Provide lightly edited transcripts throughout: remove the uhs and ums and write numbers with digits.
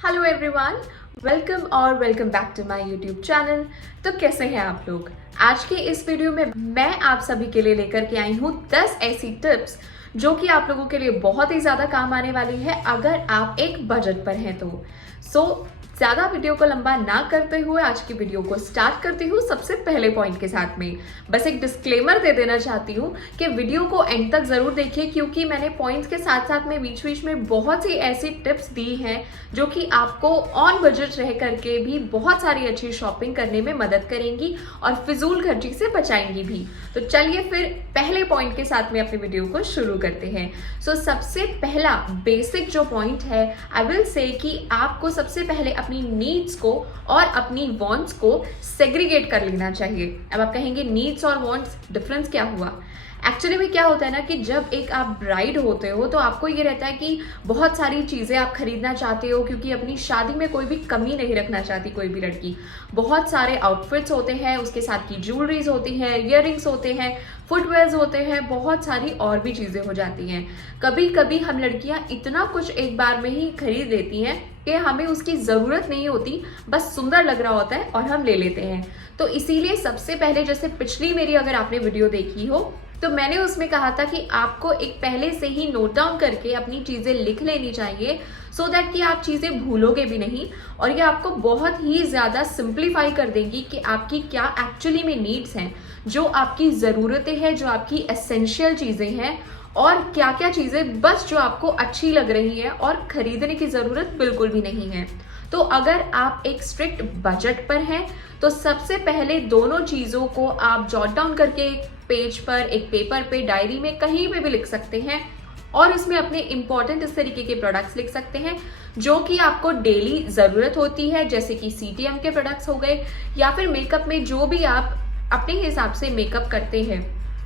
Hello everyone, welcome back to my YouTube channel. तो कैसे हैं आप लोग? आज के इस वीडियो में मैं आप सभी के लिए लेकर के आई हूँ 10 ऐसी टिप्स जो कि आप लोगों के लिए बहुत ही ज्यादा काम आने वाली है अगर आप एक बजट पर हैं तो। ज्यादा वीडियो को लंबा ना करते हुए आज की वीडियो को स्टार्ट करती हूँ सबसे पहले पॉइंट के साथ में। बस एक डिस्क्लेमर दे देना चाहती हूँ कि वीडियो को एंड तक जरूर देखिए, क्योंकि मैंने पॉइंट्स के साथ साथ में बीच बीच में बहुत सी ऐसी टिप्स दी हैं जो कि आपको ऑन बजट रह करके भी बहुत सारी अच्छी शॉपिंग करने में मदद करेंगी और फिजूल खर्ची से बचाएंगी भी। तो चलिए फिर पहले पॉइंट के साथ में अपनी वीडियो को शुरू करते हैं। सबसे पहला बेसिक जो पॉइंट है, आई विल से कि आपको सबसे पहले अपनी नीड्स को और अपनी वांट्स को सेग्रीगेट कर लेना चाहिए। अब आप कहेंगे नीड्स और वांट्स डिफरेंस क्या हुआ? एक्चुअली में क्या होता है ना कि जब एक आप ब्राइड होते हो तो आपको ये रहता है कि बहुत सारी चीजें आप खरीदना चाहते हो, क्योंकि अपनी शादी में कोई भी कमी नहीं रखना चाहती कोई भी लड़की। बहुत सारे आउटफिट्स होते हैं, उसके साथ की ज्वेलरीज होती है, इयररिंग्स होते हैं, फुटवेयर्स होते हैं, बहुत सारी और भी चीजें हो जाती हैं। कभी कभी हम लड़कियां इतना कुछ एक बार में ही खरीद लेती हैं कि हमें उसकी जरूरत नहीं होती, बस सुंदर लग रहा होता है और हम ले लेते हैं। तो इसीलिए सबसे पहले, जैसे पिछली मेरी अगर आपने वीडियो देखी हो तो मैंने उसमें कहा था कि आपको एक पहले से ही नोट डाउन करके अपनी चीजें लिख लेनी चाहिए, सो दैट कि आप चीजें भूलोगे भी नहीं और ये आपको बहुत ही ज्यादा सिंप्लीफाई कर देंगी कि आपकी क्या एक्चुअली में नीड्स हैं, जो आपकी जरूरतें हैं, जो आपकी एसेंशियल चीजें हैं, और क्या क्या चीजें बस जो आपको अच्छी लग रही है और खरीदने की जरूरत बिल्कुल भी नहीं है। तो अगर आप एक स्ट्रिक्ट बजट पर हैं तो सबसे पहले दोनों चीजों को आप जॉट डाउन करके एक पेज पर, एक पेपर पे, डायरी में, कहीं पे भी लिख सकते हैं और इसमें अपने इंपॉर्टेंट इस तरीके के प्रोडक्ट्स लिख सकते हैं जो कि आपको डेली जरूरत होती है, जैसे कि सीटीएम के प्रोडक्ट्स हो गए, या फिर मेकअप में जो भी आप अपने हिसाब से मेकअप करते हैं,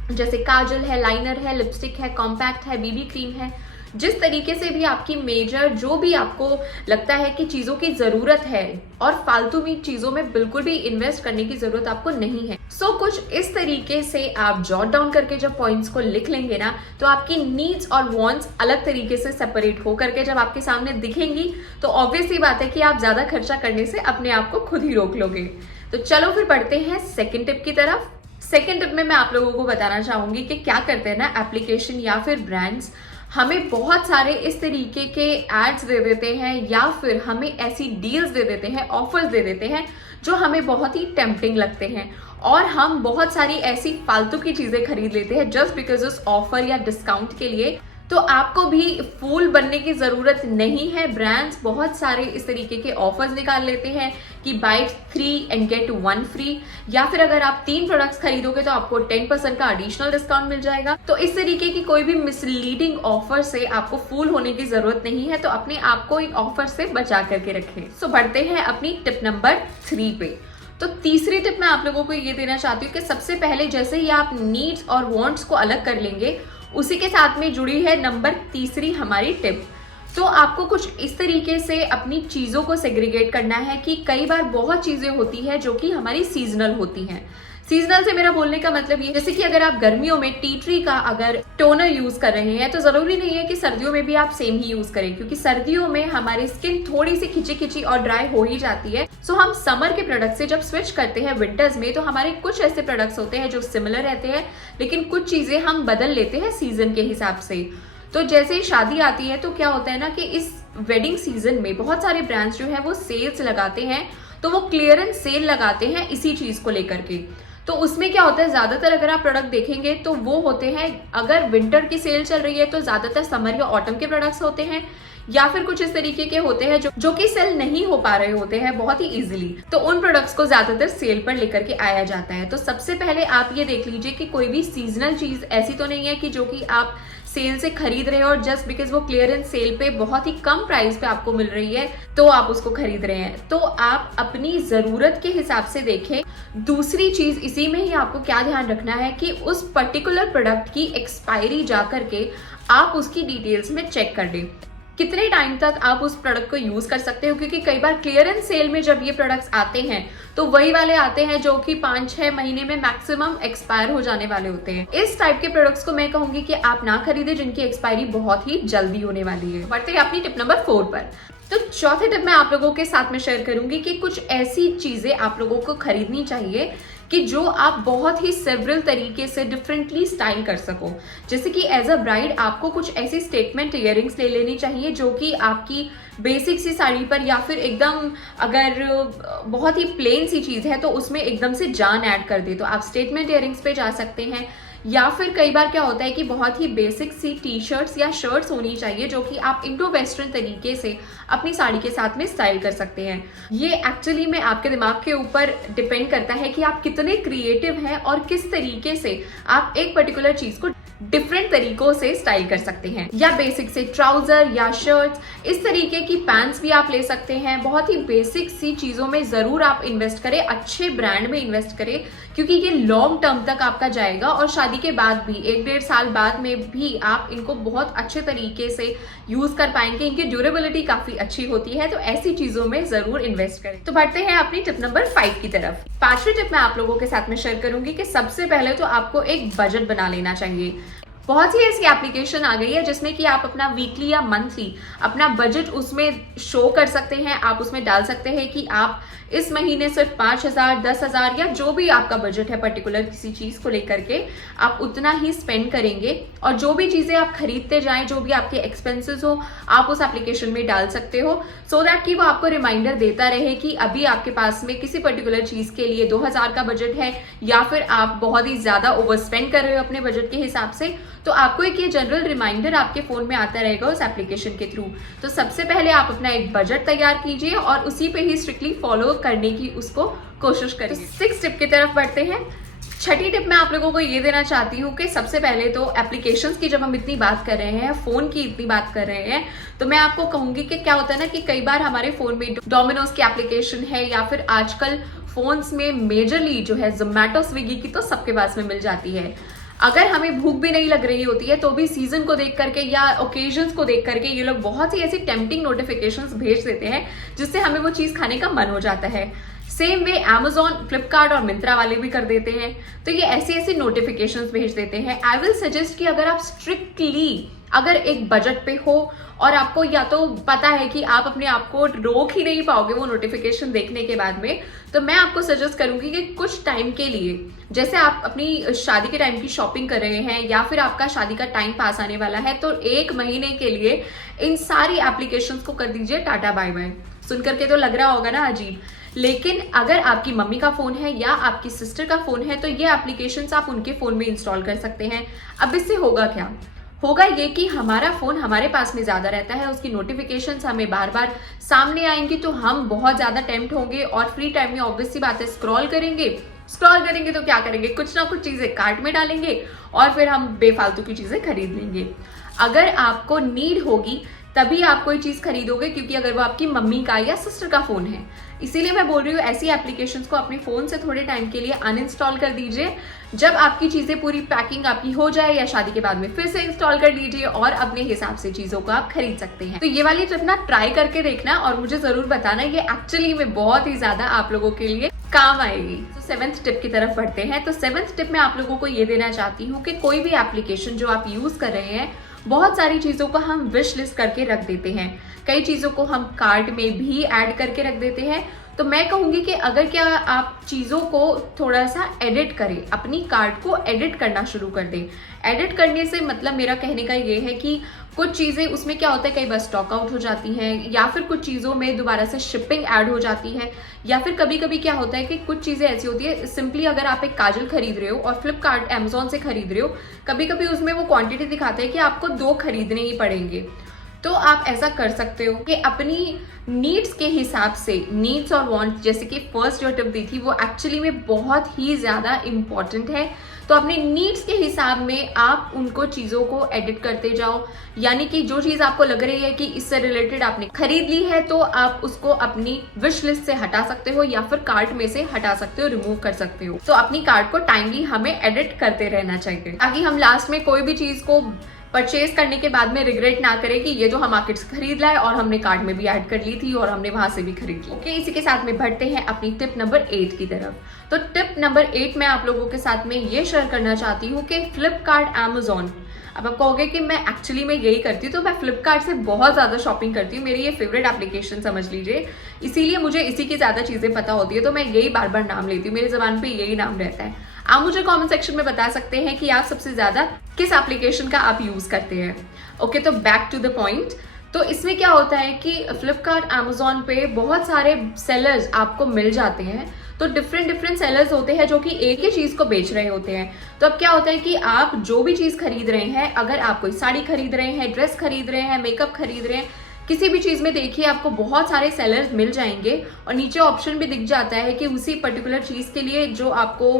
जैसे काजल है, लाइनर है, लिपस्टिक है, कॉम्पैक्ट है, बीबी क्रीम है, जिस तरीके से भी आपकी मेजर जो भी आपको लगता है कि चीजों की जरूरत है और फालतू में चीजों में बिल्कुल भी इन्वेस्ट करने की जरूरत आपको नहीं है। कुछ इस तरीके से आप जॉट डाउन करके जब पॉइंट्स को लिख लेंगे ना, तो आपकी नीड्स और वांट्स अलग तरीके से सेपरेट हो करके जब आपके सामने दिखेंगी तो ऑब्वियस ही बात है कि आप ज्यादा खर्चा करने से अपने आप को खुद ही रोक लोगे। तो चलो फिर बढ़ते हैं सेकेंड टिप की तरफ। सेकेंड टिप में मैं आप लोगों को बताना चाहूंगी कि क्या करते हैं ना एप्लीकेशन या फिर ब्रांड्स, हमें बहुत सारे इस तरीके के एड्स दे देते हैं या फिर हमें ऐसी डील्स दे देते हैं, ऑफर्स दे देते हैं जो हमें बहुत ही टेम्पटिंग लगते हैं और हम बहुत सारी ऐसी फालतू की चीजें खरीद लेते हैं जस्ट बिकॉज उस ऑफर या डिस्काउंट के लिए। तो आपको भी फूल बनने की जरूरत नहीं है। ब्रांड्स बहुत सारे इस तरीके के ऑफर्स निकाल लेते हैं कि बाय 3 and get 1 फ्री, या फिर अगर आप 3 प्रोडक्ट्स खरीदोगे तो आपको 10% का एडिशनल डिस्काउंट मिल जाएगा। तो इस तरीके की कोई भी मिसलीडिंग ऑफर से आपको फूल होने की जरूरत नहीं है, तो अपने आप को इन ऑफर से बचा करके रखें। बढ़ते हैं अपनी टिप नंबर 3 पे। तो तीसरी टिप मैं आप लोगों को ये देना चाहती हूँ कि सबसे पहले जैसे ही आप नीड्स और वांट्स को अलग कर लेंगे, उसी के साथ में जुड़ी है नंबर तीसरी हमारी टिप। तो आपको कुछ इस तरीके से अपनी चीजों को सेग्रीगेट करना है कि कई बार बहुत चीजें होती है जो कि हमारी सीजनल होती हैं। सीजनल से मेरा बोलने का मतलब ये, जैसे कि अगर आप गर्मियों में टी ट्री का अगर टोनर यूज कर रहे हैं तो जरूरी नहीं है कि सर्दियों में भी आप सेम ही यूज करें, क्योंकि सर्दियों में हमारी स्किन थोड़ी सी खिंची खिंची और ड्राई हो ही जाती है। हम समर के प्रोडक्ट से जब स्विच करते हैं विंटर्स में, तो हमारे कुछ ऐसे प्रोडक्ट्स होते हैं जो सिमिलर रहते हैं, लेकिन कुछ चीजें हम बदल लेते हैं सीजन के हिसाब से। तो जैसे शादी आती है तो क्या होता है ना कि इस वेडिंग सीजन में बहुत सारे ब्रांड्स जो है वो सेल्स लगाते हैं, तो वो क्लियरेंस सेल लगाते हैं इसी चीज को लेकर के। तो उसमें क्या होता है, ज्यादातर अगर आप प्रोडक्ट देखेंगे तो वो होते हैं, अगर विंटर की सेल चल रही है तो ज्यादातर समर या ऑटम के प्रोडक्ट्स होते हैं, या फिर कुछ इस तरीके के होते हैं जो कि सेल नहीं हो पा रहे होते हैं बहुत ही इजीली। तो उन प्रोडक्ट्स को ज्यादातर सेल पर लेकर के आया जाता है। तो सबसे पहले आप ये देख लीजिए कि कोई भी सीजनल चीज ऐसी तो नहीं है कि जो कि आप सेल से खरीद रहे हैं और जस्ट बिकॉज वो क्लियरेंस सेल पे बहुत ही कम प्राइस पे आपको मिल रही है तो आप उसको खरीद रहे हैं। तो आप अपनी जरूरत के हिसाब से देखें। दूसरी चीज इसी में ही आपको क्या ध्यान रखना है कि उस पर्टिकुलर प्रोडक्ट की एक्सपायरी जाकर के आप उसकी डिटेल्स में चेक कर लें। कितने टाइम तक आप उस प्रोडक्ट को यूज कर सकते हो, क्योंकि कई बार क्लियरेंस सेल में जब ये प्रोडक्ट्स आते हैं तो वही वाले आते हैं जो कि 5-6 महीने में मैक्सिमम एक्सपायर हो जाने वाले होते हैं। इस टाइप के प्रोडक्ट्स को मैं कहूंगी कि आप ना खरीदे जिनकी एक्सपायरी बहुत ही जल्दी होने वाली है। बढ़ते हैं अपनी टिप नंबर 4 पर। तो चौथे टिप मैं आप लोगों के साथ में शेयर करूंगी कि कुछ ऐसी चीजें आप लोगों को खरीदनी चाहिए कि जो आप बहुत ही सेवरल तरीके से डिफरेंटली स्टाइल कर सको। जैसे कि एज अ ब्राइड आपको कुछ ऐसी स्टेटमेंट इयररिंग्स ले लेनी चाहिए जो कि आपकी बेसिक सी साड़ी पर, या फिर एकदम अगर बहुत ही प्लेन सी चीज है तो उसमें एकदम से जान ऐड कर दे, तो आप स्टेटमेंट इयररिंग्स पे जा सकते हैं। या फिर कई बार क्या होता है कि बहुत ही बेसिक सी टी शर्ट्स या शर्ट्स होनी चाहिए जो कि आप इंडो वेस्टर्न तरीके से अपनी साड़ी के साथ में स्टाइल कर सकते हैं। ये एक्चुअली में आपके दिमाग के ऊपर डिपेंड करता है कि आप कितने क्रिएटिव हैं और किस तरीके से आप एक पर्टिकुलर चीज को डिफरेंट तरीकों से स्टाइल कर सकते हैं। या बेसिक से ट्राउजर या शर्ट्स, इस तरीके की पैंट्स भी आप ले सकते हैं। बहुत ही बेसिक सी चीजों में जरूर आप इन्वेस्ट करें, अच्छे ब्रांड में इन्वेस्ट करें, क्योंकि ये लॉन्ग टर्म तक आपका जाएगा और शादी के बाद भी 1-1.5 साल बाद में भी आप इनको बहुत अच्छे तरीके से यूज कर पाएंगे। इनकी ड्यूरेबिलिटी काफी अच्छी होती है, तो ऐसी चीजों में जरूर इन्वेस्ट करें। तो बढ़ते हैं अपनी टिप नंबर 5 की तरफ। 5वीं टिप मैं आप लोगों के साथ में शेयर करूंगी कि सबसे पहले तो आपको एक बजट बना लेना चाहिए। बहुत ही ऐसी एप्लीकेशन आ गई है जिसमें कि आप अपना वीकली या मंथली अपना बजट उसमें शो कर सकते हैं। आप उसमें डाल सकते हैं कि आप इस महीने सिर्फ 5,000, 10,000 या जो भी आपका बजट है पर्टिकुलर किसी चीज को लेकर के, आप उतना ही स्पेंड करेंगे। और जो भी चीजें आप खरीदते जाएं, जो भी आपके एक्सपेंसेस हो, आप उस एप्लीकेशन में डाल सकते हो, सो दैट कि वो आपको रिमाइंडर देता रहे कि अभी आपके पास में किसी पर्टिकुलर चीज के लिए 2,000 का बजट है, या फिर आप बहुत ही ज्यादा ओवर स्पेंड कर रहे हो अपने बजट के हिसाब से, तो आपको एक ये जनरल रिमाइंडर आपके फोन में आता रहेगा उस एप्लीकेशन के थ्रू। तो सबसे पहले आप अपना एक बजट तैयार कीजिए और उसी पे ही स्ट्रिक्टली फॉलो करने की उसको कोशिश करिए। 6 टिप की तरफ बढ़ते हैं। छठी टिप मैं आप लोगों को ये देना चाहती हूँ कि सबसे पहले तो एप्लीकेशंस की जब हम इतनी बात कर रहे हैं, फोन की इतनी बात कर रहे हैं, तो मैं आपको कहूंगी कि क्या होता है ना कि कई बार हमारे फोन में डोमिनोज की एप्लीकेशन है, या फिर आजकल फोन्स में मेजरली जो है जोमैटो, स्विगी की तो सबके पास में मिल जाती है। अगर हमें भूख भी नहीं लग रही होती है तो भी सीजन को देख करके या ओकेजन्स को देख करके ये लोग बहुत ही ऐसी टेम्पटिंग नोटिफिकेशंस भेज देते हैं जिससे हमें वो चीज खाने का मन हो जाता है। सेम वे Amazon, फ्लिपकार्ट और मिंत्रा वाले भी कर देते हैं। तो ये ऐसी नोटिफिकेशंस भेज देते हैं। आई विल सजेस्ट कि अगर आप स्ट्रिक्टली अगर एक बजट पे हो और आपको या तो पता है कि आप अपने आप को रोक ही नहीं पाओगे वो नोटिफिकेशन देखने के बाद में, तो मैं आपको सजेस्ट करूंगी कि कुछ टाइम के लिए, जैसे आप अपनी शादी के टाइम की शॉपिंग कर रहे हैं या फिर आपका शादी का टाइम पास आने वाला है, तो 1 महीने के लिए इन सारी एप्लीकेशंस को कर दीजिए टाटा बाय बाय। सुनकर के तो लग रहा होगा ना अजीब, लेकिन अगर आपकी मम्मी का फोन है या आपकी सिस्टर का फोन है तो ये एप्लीकेशंस आप उनके फोन में इंस्टॉल कर सकते हैं। अब इससे होगा क्या? होगा ये कि हमारा फोन हमारे पास में ज्यादा रहता है, उसकी नोटिफिकेशंस हमें बार बार सामने आएंगी, तो हम बहुत ज्यादा टेम्प्ट होंगे और फ्री टाइम में ऑब्वियस सी बात है स्क्रॉल करेंगे तो क्या करेंगे, कुछ ना कुछ चीजें कार्ट में डालेंगे और फिर हम बेफालतू की चीजें खरीद लेंगे। अगर आपको नीड होगी तभी आप कोई चीज खरीदोगे, क्योंकि अगर वो आपकी मम्मी का या सिस्टर का फोन है। इसीलिए मैं बोल रही हूँ ऐसी एप्लीकेशंस को अपने फोन से थोड़े टाइम के लिए अनइंस्टॉल कर दीजिए। जब आपकी चीजें पूरी पैकिंग आपकी हो जाए या शादी के बाद में फिर से इंस्टॉल कर लीजिए और अपने हिसाब से चीजों को आप खरीद सकते हैं। तो ये वाली ट्रिप ना ट्राई करके देखना और मुझे जरूर बताना, ये एक्चुअली में बहुत ही ज्यादा आप लोगों के लिए काम आएगी। तो 7th टिप की तरफ बढ़ते हैं। तो 7th टिप मैं आप लोगों को ये देना चाहती हूँ कि कोई भी एप्लीकेशन जो आप यूज कर रहे हैं, बहुत सारी चीजों को हम विश लिस्ट करके रख देते हैं, कई चीजों को हम कार्ट में भी ऐड करके रख देते हैं। तो मैं कहूंगी कि अगर क्या आप चीजों को थोड़ा सा एडिट करें, अपनी कार्ट को एडिट करना शुरू कर दें। एडिट करने से मतलब मेरा कहने का ये है कि कुछ चीजें उसमें क्या होता है, कई बार स्टॉक आउट हो जाती हैं, या फिर कुछ चीजों में दोबारा से शिपिंग ऐड हो जाती है, या फिर कभी कभी क्या होता है कि कुछ चीजें ऐसी होती है, सिंपली अगर आप एक काजल खरीद रहे हो और फ्लिपकार्ट, Amazon से खरीद रहे हो, कभी कभी उसमें वो क्वांटिटी दिखाते हैं कि आपको 2 खरीदने ही पड़ेंगे। तो आप ऐसा कर सकते हो कि अपनी नीड्स के हिसाब से, नीड्स और वांट्स, जैसे कि फर्स्ट जो टिप दी थी वो एक्चुअली में बहुत ही ज्यादा इंपॉर्टेंट है। तो अपने नीड्स के हिसाब में आप उनको चीजों को एडिट करते जाओ, यानी कि जो चीज आपको लग रही है कि इससे रिलेटेड आपने खरीद ली है तो आप उसको अपनी विश लिस्ट से हटा सकते हो या फिर कार्ट में से हटा सकते हो, रिमूव कर सकते हो। तो अपनी कार्ट को टाइमली हमें एडिट करते रहना चाहिए ताकि हम लास्ट में कोई भी चीज को परचेज करने के बाद में रिग्रेट ना करें कि ये जो हम मार्केट से खरीद लाए और हमने कार्ट में भी ऐड कर ली थी और हमने वहां से भी खरीद ली। ओके, इसी के साथ में बढ़ते हैं अपनी टिप नंबर 8 की तरफ। तो टिप नंबर 8 मैं आप लोगों के साथ में ये शेयर करना चाहती हूँ कि फ्लिपकार्ट, Amazon अब आप कहोगे कि मैं एक्चुअली में यही करती हूँ, तो मैं फ्लिपकार्ट से बहुत ज़्यादा शॉपिंग करती हूँ, मेरी ये फेवरेट एप्लीकेशन समझ लीजिए, इसीलिए मुझे इसी की ज़्यादा चीज़ें पता होती है, तो मैं यही बार बार नाम लेती हूँ, मेरी ज़बान पे यही नाम रहता है। आप मुझे कमेंट सेक्शन में बता सकते हैं कि आप सबसे ज़्यादा किस एप्लीकेशन का आप यूज़ करते हैं। ओके, तो बैक टू द पॉइंट। तो इसमें क्या होता है कि फ्लिपकार्ट, अमेजोन पे बहुत सारे सेलर्स आपको मिल जाते हैं, तो डिफरेंट सेलर्स होते हैं जो कि एक ही चीज को बेच रहे होते हैं। तो अब क्या होता है कि आप जो भी चीज खरीद रहे हैं, अगर आप कोई साड़ी खरीद रहे हैं, ड्रेस खरीद रहे हैं, मेकअप खरीद रहे हैं, किसी भी चीज में देखिए आपको बहुत सारे सेलर्स मिल जाएंगे और नीचे ऑप्शन भी दिख जाता है कि उसी पर्टिकुलर चीज के लिए जो आपको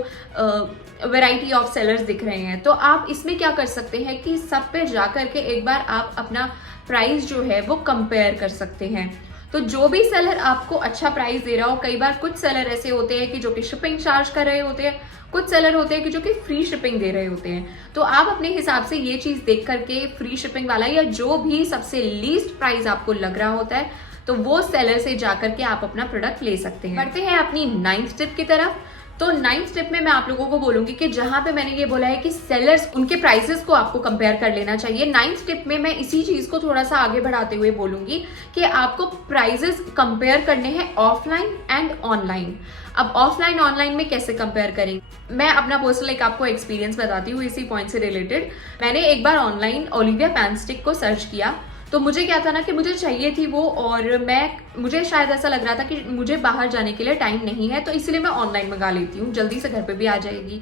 वैरायटी ऑफ सेलर्स दिख रहे हैं। तो आप इसमें क्या कर सकते हैं कि सब पे जाकर के एक बार आप अपना प्राइस जो है वो कंपेयर कर सकते हैं। तो जो भी सेलर आपको अच्छा प्राइस दे रहा हो, कई बार कुछ सेलर ऐसे होते हैं कि जो कि शिपिंग चार्ज कर रहे होते हैं, कुछ सेलर होते हैं कि जो कि फ्री शिपिंग दे रहे होते हैं। तो आप अपने हिसाब से ये चीज देख करके फ्री शिपिंग वाला या जो भी सबसे लीस्ट प्राइस आपको लग रहा होता है, तो वो सेलर से जाकर के आप अपना प्रोडक्ट ले सकते हैं। बढ़ते हैं अपनी 9th टिप की तरफ। तो 9th टिप में मैं आप लोगों को बोलूंगी कि जहां पे मैंने ये बोला है कि सेलर्स, उनके प्राइसेस को आपको कंपेयर कर लेना चाहिए, 9th टिप में मैं इसी चीज को थोड़ा सा आगे बढ़ाते हुए बोलूंगी कि आपको प्राइसेस कंपेयर करने हैं ऑफलाइन एंड ऑनलाइन। अब ऑफलाइन ऑनलाइन में कैसे कंपेयर करेंगे, मैं अपना पर्सनल एक आपको एक्सपीरियंस बताती हूँ इसी पॉइंट से रिलेटेड। मैंने एक बार ऑनलाइन ओलिविया पैन स्टिक को सर्च किया, तो मुझे क्या था ना कि मुझे चाहिए थी वो, और मुझे शायद ऐसा लग रहा था कि मुझे बाहर जाने के लिए टाइम नहीं है, तो इसलिए मैं ऑनलाइन मंगा लेती हूँ, जल्दी से घर पे भी आ जाएगी।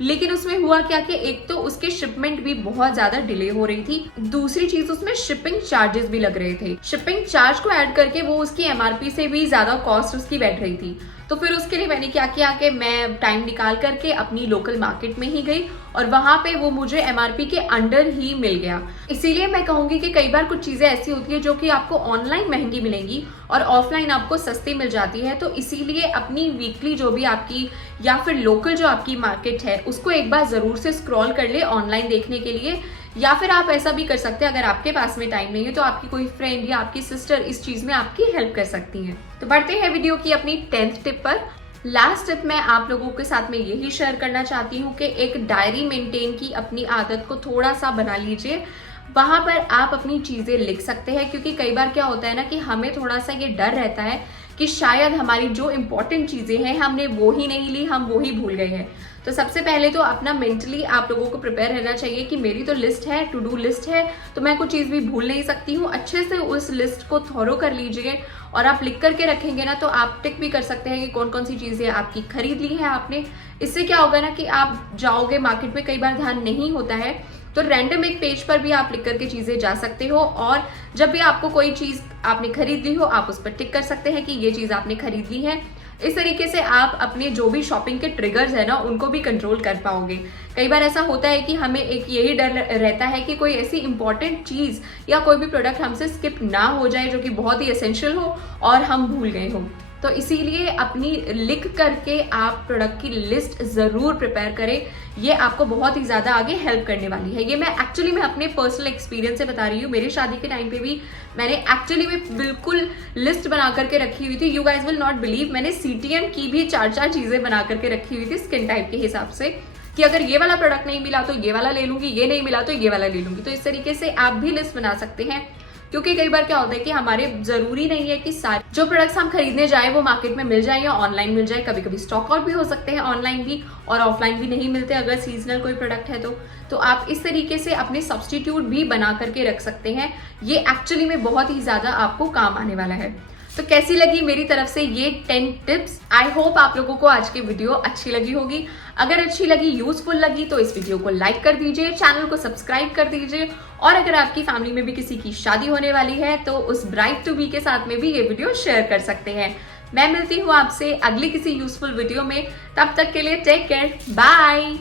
लेकिन उसमें हुआ क्या कि एक तो उसके शिपमेंट भी बहुत ज्यादा डिले हो रही थी, दूसरी चीज उसमें शिपिंग चार्जेस भी लग रहे थे। शिपिंग चार्ज को ऐड करके वो उसकी एमआरपी से भी ज्यादा कॉस्ट उसकी बैठ रही थी। तो फिर उसके लिए मैंने क्या किया कि मैं टाइम निकाल करके अपनी लोकल मार्केट में ही गई और वहां पे वो मुझे एमआरपी के अंडर ही मिल गया। इसीलिए मैं कहूंगी कि कई बार कुछ चीजें ऐसी होती है जो कि आपको ऑनलाइन महंगी मिलेंगी और ऑफलाइन आपको सस्ती मिल जाती है। तो इसीलिए अपनी वीकली जो भी आपकी या फिर लोकल जो आपकी मार्केट है उसको एक बार जरूर से स्क्रॉल कर ले ऑनलाइन देखने के लिए, या फिर आप ऐसा भी कर सकते हैं, अगर आपके पास में टाइम नहीं है तो आपकी कोई फ्रेंड या आपकी सिस्टर इस चीज में आपकी हेल्प कर सकती है। तो बढ़ते हैं वीडियो की अपनी 10th टिप पर। लास्ट टिप मैं आप लोगों के साथ में यही शेयर करना चाहती हूँ कि एक डायरी मेंटेन की अपनी आदत को थोड़ा सा बना लीजिए। वहां पर आप अपनी चीजें लिख सकते हैं, क्योंकि कई बार क्या होता है ना कि हमें थोड़ा सा ये डर रहता है कि शायद हमारी जो इंपॉर्टेंट चीजें हैं हमने वो ही नहीं ली, हम वो ही भूल गए हैं। तो सबसे पहले तो अपना मेंटली आप लोगों को प्रिपेयर रहना चाहिए कि मेरी तो लिस्ट है, टू डू लिस्ट है, तो मैं कुछ चीज भी भूल नहीं सकती हूँ। अच्छे से उस लिस्ट को थॉरो कर लीजिए और आप लिख करके रखेंगे ना, तो आप टिक भी कर सकते हैं कि कौन कौन सी चीजें आपकी खरीद ली है आपने। इससे क्या होगा ना कि आप जाओगे मार्केट में, कई बार ध्यान नहीं होता है, तो रैंडम एक पेज पर भी आप लिख करके चीजें जा सकते हो, और जब भी आपको कोई चीज आपने खरीद ली हो आप उस पर टिक कर सकते हैं कि ये चीज आपने खरीद ली है। इस तरीके से आप अपने जो भी शॉपिंग के ट्रिगर्स है ना उनको भी कंट्रोल कर पाओगे। कई बार ऐसा होता है कि हमें एक यही डर रहता है कि कोई ऐसी इंपॉर्टेंट चीज या कोई भी प्रोडक्ट हमसे स्किप ना हो जाए जो कि बहुत ही एसेंशियल हो और हम भूल गए हो। तो इसीलिए अपनी लिख करके आप प्रोडक्ट की लिस्ट जरूर प्रिपेयर करें, ये आपको बहुत ही ज्यादा आगे हेल्प करने वाली है। ये मैं एक्चुअली में अपने पर्सनल एक्सपीरियंस से बता रही हूँ। मेरी शादी के टाइम पे भी मैंने एक्चुअली में बिल्कुल लिस्ट बना करके रखी हुई थी। You guys will not believe, मैंने CTM की भी 4 चीजें बना करके रखी हुई थी स्किन टाइप के हिसाब से, कि अगर ये वाला प्रोडक्ट नहीं मिला तो ये वाला ले लूंगी, ये नहीं मिला तो ये वाला ले लूंगी। तो इस तरीके से आप भी लिस्ट बना सकते हैं, क्योंकि कई बार क्या होता है कि हमारे जरूरी नहीं है कि सारे जो प्रोडक्ट्स हम खरीदने जाए वो मार्केट में मिल जाए या ऑनलाइन मिल जाए। कभी कभी स्टॉक आउट भी हो सकते हैं, ऑनलाइन भी और ऑफलाइन भी नहीं मिलते अगर सीजनल कोई प्रोडक्ट है तो आप इस तरीके से अपने सब्स्टिट्यूट भी बना करके रख सकते हैं। ये एक्चुअली में बहुत ही ज्यादा आपको काम आने वाला है। तो कैसी लगी मेरी तरफ से ये 10 टिप्स? आई होप आप लोगों को आज की वीडियो अच्छी लगी होगी। अगर अच्छी लगी, यूजफुल लगी, तो इस वीडियो को लाइक कर दीजिए, चैनल को सब्सक्राइब कर दीजिए, और अगर आपकी फैमिली में भी किसी की शादी होने वाली है तो उस ब्राइड टू बी के साथ में भी ये वीडियो शेयर कर सकते हैं। मैं मिलती हूँ आपसे अगली किसी यूजफुल वीडियो में, तब तक के लिए टेक केयर, बाय।